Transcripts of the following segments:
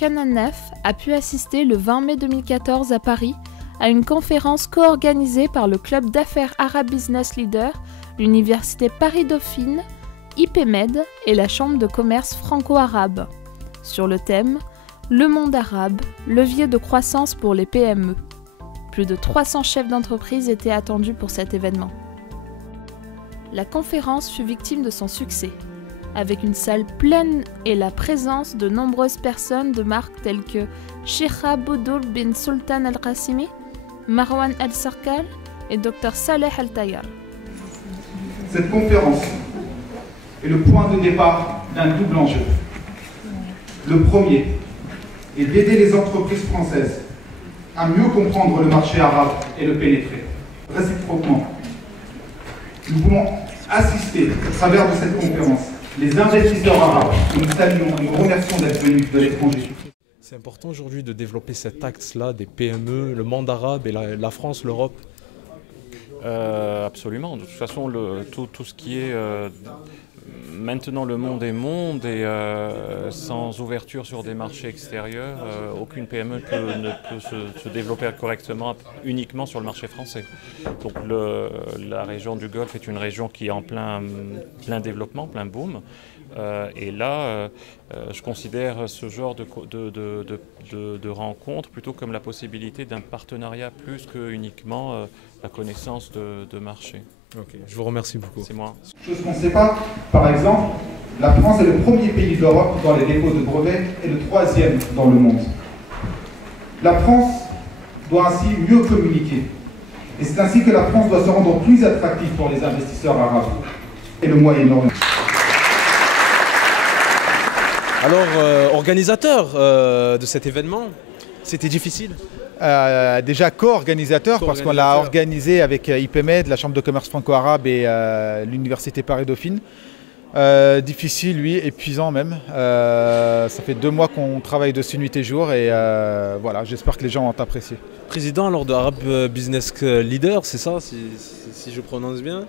Kananef a pu assister le 20 mai 2014 à Paris à une conférence co-organisée par le Club d'affaires Arab Business Leader, l'Université Paris-Dauphine, IPMED et la Chambre de commerce franco-arabe, sur le thème « Le monde arabe, levier de croissance pour les PME ». Plus de 300 chefs d'entreprise étaient attendus pour cet événement. La conférence fut victime de son succès, avec une salle pleine et la présence de nombreuses personnes de marques telles que Sheikha Boudoul bin Sultan Al-Qasimi, Marwan Al-Sarkal et Dr Saleh Al-Tayyar. Cette conférence est le point de départ d'un double enjeu. Le premier est d'aider les entreprises françaises à mieux comprendre le marché arabe et le pénétrer. Réciproquement, nous voulons assister, à travers de cette conférence, les investisseurs arabes. Nous saluons et nous remercions d'être venus de l'étranger. C'est important aujourd'hui de développer cet axe-là des PME, le monde arabe et la France, l'Europe. Absolument. De toute façon, tout ce qui est maintenant le monde est monde et sans ouverture sur des marchés extérieurs, aucune PME ne peut se développer correctement uniquement sur le marché français. Donc la région du Golfe est une région qui est en plein développement, plein boom. Et là, je considère ce genre de rencontre plutôt comme la possibilité d'un partenariat plus que uniquement la connaissance de marché. Ok, je vous remercie beaucoup. C'est moi. Chose qu'on ne sait pas, par exemple, la France est le premier pays d'Europe dans les dépôts de brevets et le troisième dans le monde. La France doit ainsi mieux communiquer. Et c'est ainsi que la France doit se rendre plus attractive pour les investisseurs arabes et le Moyen-Orient. Alors, organisateur de cet événement, c'était difficile? Déjà co-organisateur parce qu'on l'a organisé avec IPMED, la Chambre de commerce franco-arabe et l'Université Paris-Dauphine. Difficile, oui, épuisant même. Ça fait 2 mois qu'on travaille dessus nuit et jour et voilà, j'espère que les gens ont apprécié. Président alors de Arab Business Leader, c'est ça, si je prononce bien?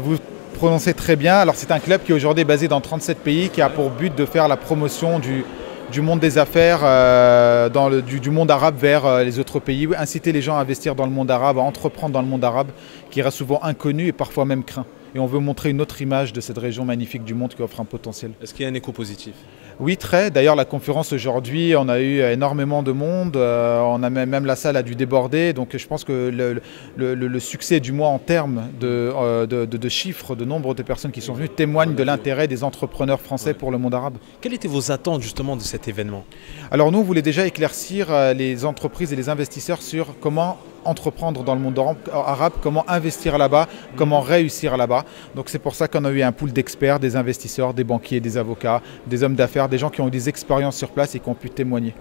Vous prononcez très bien. Alors c'est un club qui est aujourd'hui basé dans 37 pays, qui a pour but de faire la promotion du monde des affaires, du monde arabe vers les autres pays, inciter les gens à investir dans le monde arabe, à entreprendre dans le monde arabe, qui reste souvent inconnu et parfois même craint. Et on veut montrer une autre image de cette région magnifique du monde qui offre un potentiel. Est-ce qu'il y a un écho positif? Oui, très. D'ailleurs, la conférence aujourd'hui, on a eu énormément de monde. On a même la salle a dû déborder. Donc je pense que le succès du mois en termes de chiffres, de nombre de personnes qui sont venues, témoigne de l'intérêt des entrepreneurs français pour le monde arabe. Quelles étaient vos attentes justement de cet événement? Alors nous, on voulait déjà éclaircir les entreprises et les investisseurs sur comment entreprendre dans le monde arabe, comment investir là-bas, comment réussir là-bas. Donc c'est pour ça qu'on a eu un pool d'experts, des investisseurs, des banquiers, des avocats, des hommes d'affaires, des gens qui ont eu des expériences sur place et qui ont pu témoigner.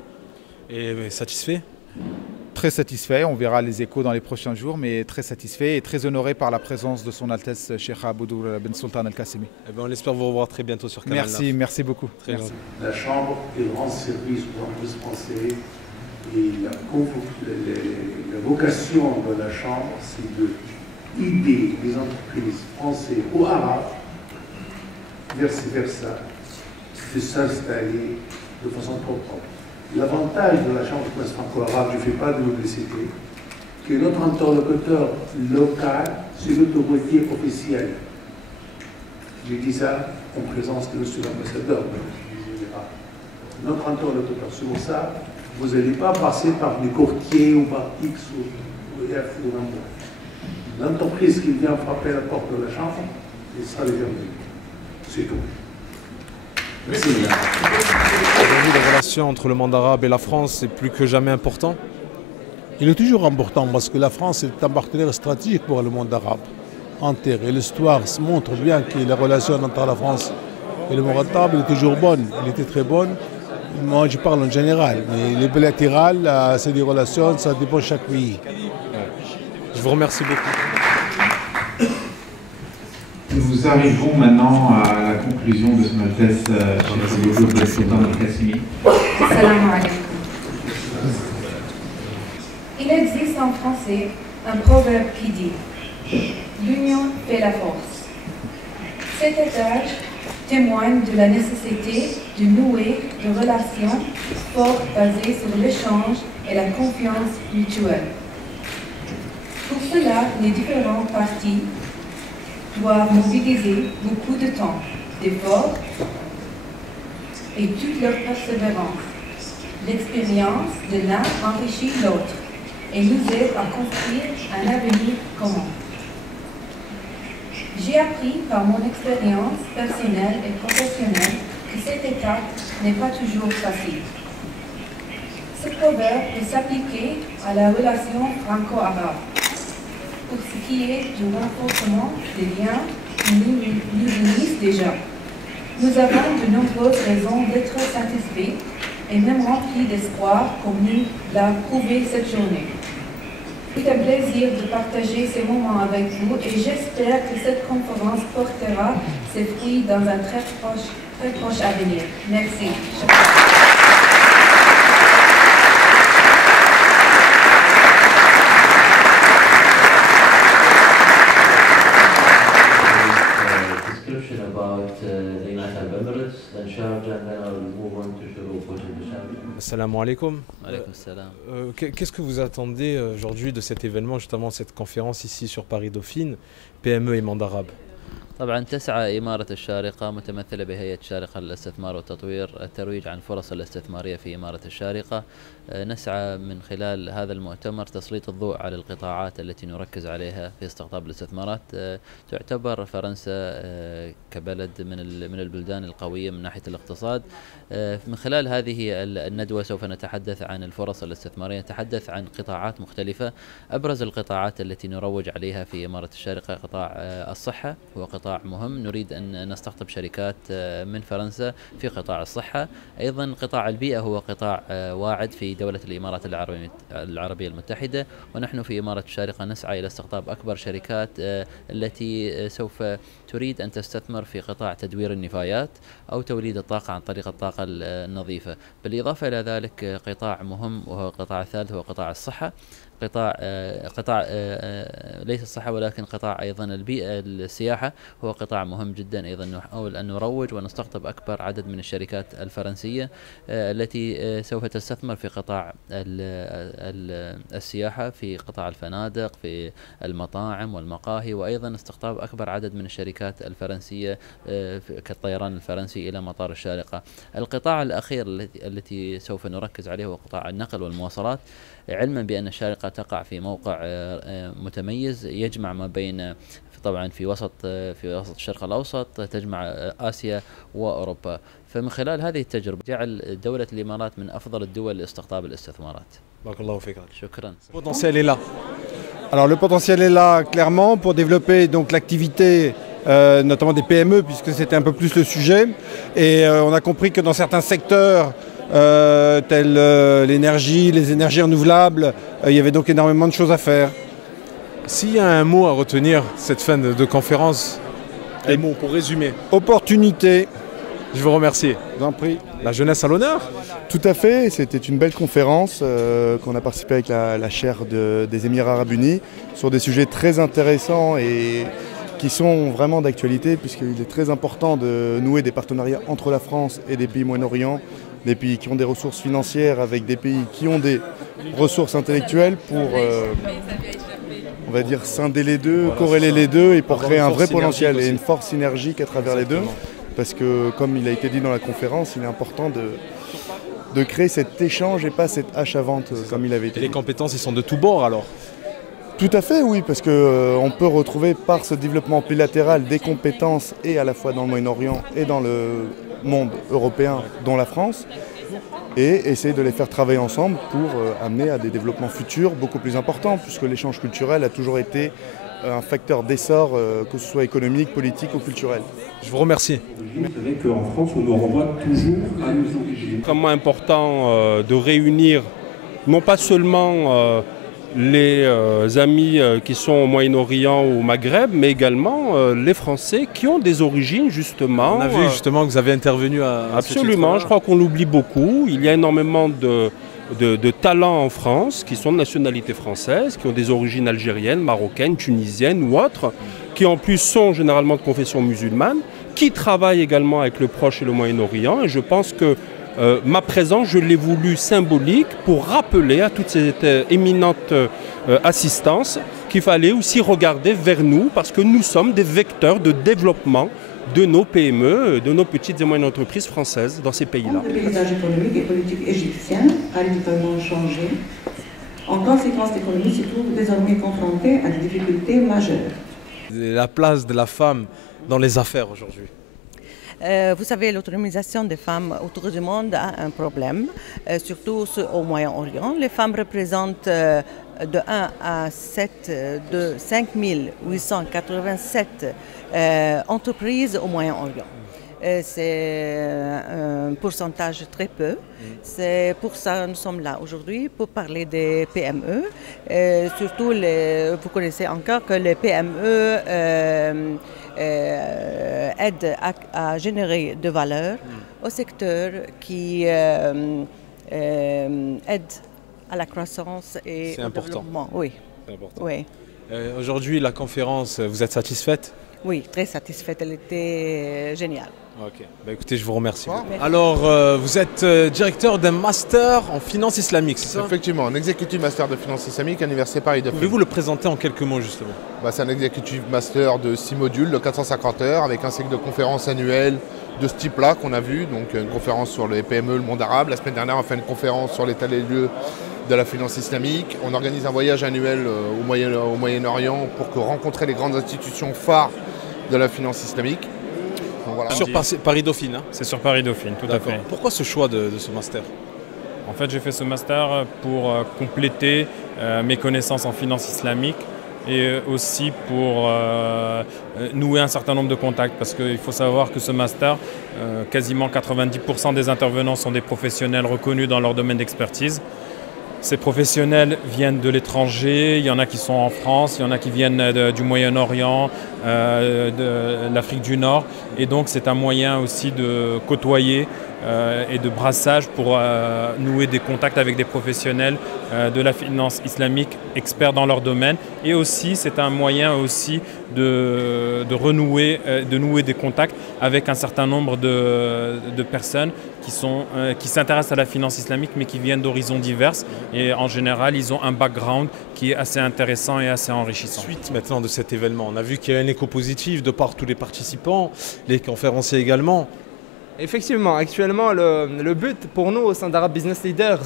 Et satisfait? Très satisfait, on verra les échos dans les prochains jours, mais très satisfait et très honoré par la présence de son Altesse Sheikha Boudoul bin Sultan Al-Qasimi. On espère vous revoir très bientôt sur Canal 9. Merci beaucoup. Merci. La Chambre rend service aux entreprises françaises et la vocation de la Chambre, c'est d'aider les entreprises françaises ou arabes, vice-versa, de s'installer de façon propre. L'avantage de la Chambre de commerce franco-arabe, je ne fais pas de publicité, que notre interlocuteur local, c'est l'autorité officielle. Je dis ça en présence de M. l'ambassadeur. Notre interlocuteur, c'est pour ça, vous n'allez pas passer par des courtiers ou par X ou F ou n'importe. L'entreprise qui vient frapper à la porte de la Chambre, elle sera les bienvenue. C'est tout. Merci. La relation entre le monde arabe et la France est plus que jamais important. Il est toujours important parce que la France est un partenaire stratégique pour le monde arabe entier. Et l'histoire montre bien que la relation entre la France et le monde arabe est toujours bonne. Elle était très bonne. Moi, je parle en général. Mais les bilatérales, c'est des relations, ça dépend de chaque pays. Je vous remercie beaucoup. Nous arrivons maintenant à la conclusion de son Altesse Sheikha Boudoul bin Sultan Al-Qasimi. Assalamu alaikum. Il existe en français un proverbe qui dit « L'union fait la force ». Cet étage témoigne de la nécessité de nouer des relations fortes basées sur l'échange et la confiance mutuelle. Pour cela, les différentes parties doivent mobiliser beaucoup de temps, d'efforts et toute leur persévérance. L'expérience de l'un enrichit l'autre et nous aide à construire un avenir commun. J'ai appris par mon expérience personnelle et professionnelle que cette étape n'est pas toujours facile. Ce proverbe peut s'appliquer à la relation franco-arabe. Pour ce qui est du renforcement des liens qui nous unissent déjà, nous avons de nombreuses raisons d'être satisfaits et même remplis d'espoir comme nous l'a prouvé cette journée. C'est un plaisir de partager ces moments avec vous et j'espère que cette conférence portera ses fruits dans un très proche avenir. Merci. Assalamu alaikum. Alaykoum salam. Qu'est-ce que vous attendez aujourd'hui de cet événement, justement cette conférence ici sur Paris Dauphine, PME et monde arabe? طبعا تسعى إمارة الشارقة متمثلة بهيئة الشارقة للاستثمار والتطوير الترويج عن فرص الاستثمارية في إمارة الشارقة. نسعى من خلال هذا المؤتمر تسليط الضوء على القطاعات التي نركز عليها في استقطاب الاستثمارات. تعتبر فرنسا كبلد من البلدان القوية من ناحية الاقتصاد. من خلال هذه الندوة سوف نتحدث عن الفرص الاستثمارية، نتحدث عن قطاعات مختلفة. أبرز القطاعات التي نروج عليها في إمارة الشارقة قطاع الصحة، هو قطاع مهم، نريد أن نستقطب شركات من فرنسا في قطاع الصحة. أيضا قطاع البيئة هو قطاع واعد في دولة الإمارات العربية المتحدة، ونحن في إمارة الشارقة نسعى إلى استقطاب أكبر شركات التي سوف تريد أن تستثمر في قطاع تدوير النفايات أو توليد الطاقة عن طريق الطاقة النظيفة. بالإضافة إلى ذلك قطاع مهم وهو القطاع الثالث هو قطاع الصحة. قطاع ليس الصحة ولكن قطاع أيضا البيئة السياحة هو قطاع مهم جدا. أيضا نحاول أن نروج ونستقطب أكبر عدد من الشركات الفرنسية التي سوف تستثمر في قطاع السياحة، في قطاع الفنادق، في المطاعم والمقاهي، وأيضا استقطاب أكبر عدد من الشركات الفرنسية كالطيران الفرنسي إلى مطار الشارقة. القطاع الأخير التي سوف نركز عليه هو قطاع النقل والمواصلات، علما بأن الشارقة تقع في موقع متميز يجمع ما بين طبعا في وسط الشرق الأوسط، تجمع آسيا وأوروبا. فمن خلال هذه التجربة جعل دولة الإمارات من أفضل الدول لاستقطاب الاستثمارات. بارك الله فيك. شكرا. Le potentiel est là. Alors le potentiel est là clairement pour développer donc l'activité notamment des PME puisque c'était un peu plus le sujet et on a compris que dans certains secteurs tels l'énergie, les énergies renouvelables, il y avait donc énormément de choses à faire. S'il y a un mot à retenir cette fin de conférence, un mot pour résumer. Opportunité. Je vous remercie. Je vous en prie. La jeunesse à l'honneur. Tout à fait, c'était une belle conférence qu'on a participé avec la chaire des Émirats Arabes Unis sur des sujets très intéressants et qui sont vraiment d'actualité puisqu'il est très important de nouer des partenariats entre la France et des pays Moyen-Orient, des pays qui ont des ressources financières avec des pays qui ont des ressources intellectuelles pour, on va dire, scinder les deux, corréler les deux et pour créer un vrai potentiel et une force synergique à travers les deux. Parce que, comme il a été dit dans la conférence, il est important de créer cet échange et pas cette hache à vente comme il avait été dit. Et les compétences, ils sont de tous bords alors? Tout à fait, oui, parce qu'on peut retrouver par ce développement bilatéral des compétences et à la fois dans le Moyen-Orient et dans le monde européen, dont la France, et essayer de les faire travailler ensemble pour amener à des développements futurs beaucoup plus importants, puisque l'échange culturel a toujours été un facteur d'essor, que ce soit économique, politique ou culturel. Je vous remercie. Vous savez qu'en France, on nous renvoie toujours à nos origines. C'est vraiment important de réunir non pas seulement les amis qui sont au Moyen-Orient ou au Maghreb, mais également les Français qui ont des origines justement. On a vu justement que vous avez intervenu à absolument, je crois qu'on l'oublie beaucoup. Il y a énormément de talents en France qui sont de nationalité française, qui ont des origines algériennes, marocaines, tunisiennes ou autres, qui en plus sont généralement de confession musulmane, qui travaillent également avec le Proche et le Moyen-Orient. Et je pense que ma présence, je l'ai voulu symbolique pour rappeler à toute cette éminente assistance qu'il fallait aussi regarder vers nous parce que nous sommes des vecteurs de développement de nos PME, de nos petites et moyennes entreprises françaises dans ces pays-là. Le paysage économique et politique égyptien a radicalement changé. En conséquence, l'économie se trouve désormais confrontée à des difficultés majeures. La place de la femme dans les affaires aujourd'hui. Vous savez, l'autonomisation des femmes autour du monde a un problème, surtout au Moyen-Orient. Les femmes représentent de 1 à 7 de 5887 entreprises au Moyen-Orient. C'est un pourcentage très peu. C'est pour ça que nous sommes là aujourd'hui, pour parler des PME. Surtout, vous connaissez encore que les PME aident à générer de valeur au secteur qui aide à la croissance et au développement. Oui. C'est important. Oui. Aujourd'hui, la conférence, vous êtes satisfaite? Oui, très satisfaite. Elle était géniale. Ok, écoutez, je vous remercie. Alors, vous êtes directeur d'un master en finance islamique, c'est ça? Effectivement, un executive master de finance islamique à l'Université Paris-Dauphine. Pouvez-vous le présenter en quelques mots, justement? C'est un executive master de 6 modules, de 450 heures, avec un cycle de conférences annuelles de ce type-là qu'on a vu. Donc, une conférence sur les PME, le monde arabe. La semaine dernière, on a fait une conférence sur l'état des lieux de la finance islamique. On organise un voyage annuel au Moyen-Orient pour rencontrer les grandes institutions phares de la finance islamique. Donc voilà. Sur Paris-Dauphine, hein? C'est sur Paris-Dauphine, tout à fait. Pourquoi ce choix de ce master? En fait, j'ai fait ce master pour compléter mes connaissances en finance islamique et aussi pour nouer un certain nombre de contacts parce qu'il faut savoir que ce master, quasiment 90% des intervenants sont des professionnels reconnus dans leur domaine d'expertise. Ces professionnels viennent de l'étranger, il y en a qui sont en France, il y en a qui viennent du Moyen-Orient, de l'Afrique du Nord. Et donc c'est un moyen aussi de côtoyer et de brassage pour nouer des contacts avec des professionnels de la finance islamique experts dans leur domaine. Et aussi c'est un moyen aussi de nouer des contacts avec un certain nombre de personnes qui s'intéressent à la finance islamique mais qui viennent d'horizons divers. Et en général, ils ont un background qui est assez intéressant et assez enrichissant. Suite maintenant de cet événement, on a vu qu'il y a un écho positif de par tous les participants, les conférenciers également. Effectivement, actuellement, le but pour nous au sein d'Arab Business Leaders,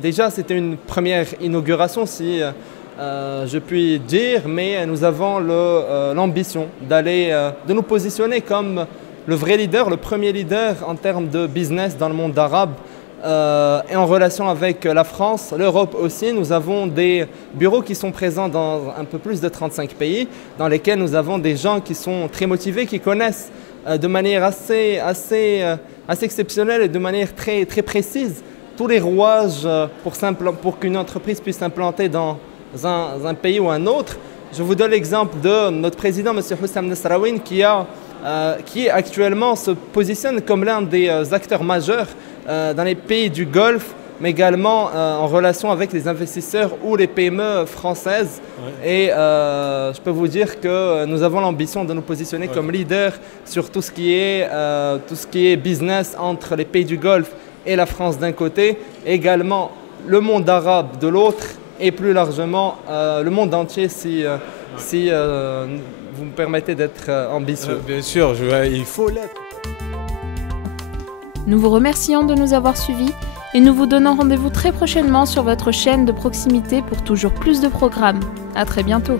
déjà c'était une première inauguration si je puis dire, mais nous avons l'ambition de nous positionner comme le vrai leader, le premier leader en termes de business dans le monde arabe. Et en relation avec la France, l'Europe aussi, nous avons des bureaux qui sont présents dans un peu plus de 35 pays, dans lesquels nous avons des gens qui sont très motivés, qui connaissent de manière assez exceptionnelle et de manière très, très précise tous les rouages pour qu'une entreprise puisse s'implanter dans un pays ou un autre. Je vous donne l'exemple de notre président, M. Hussam Nasraoui, qui actuellement se positionne comme l'un des acteurs majeurs dans les pays du Golfe, mais également en relation avec les investisseurs ou les PME françaises. Ouais. Et je peux vous dire que nous avons l'ambition de nous positionner comme leader sur tout ce qui est business entre les pays du Golfe et la France d'un côté, également le monde arabe de l'autre, et plus largement le monde entier si vous me permettez d'être ambitieux. Bien sûr, il faut l'être. Nous vous remercions de nous avoir suivis et nous vous donnons rendez-vous très prochainement sur votre chaîne de proximité pour toujours plus de programmes. À très bientôt.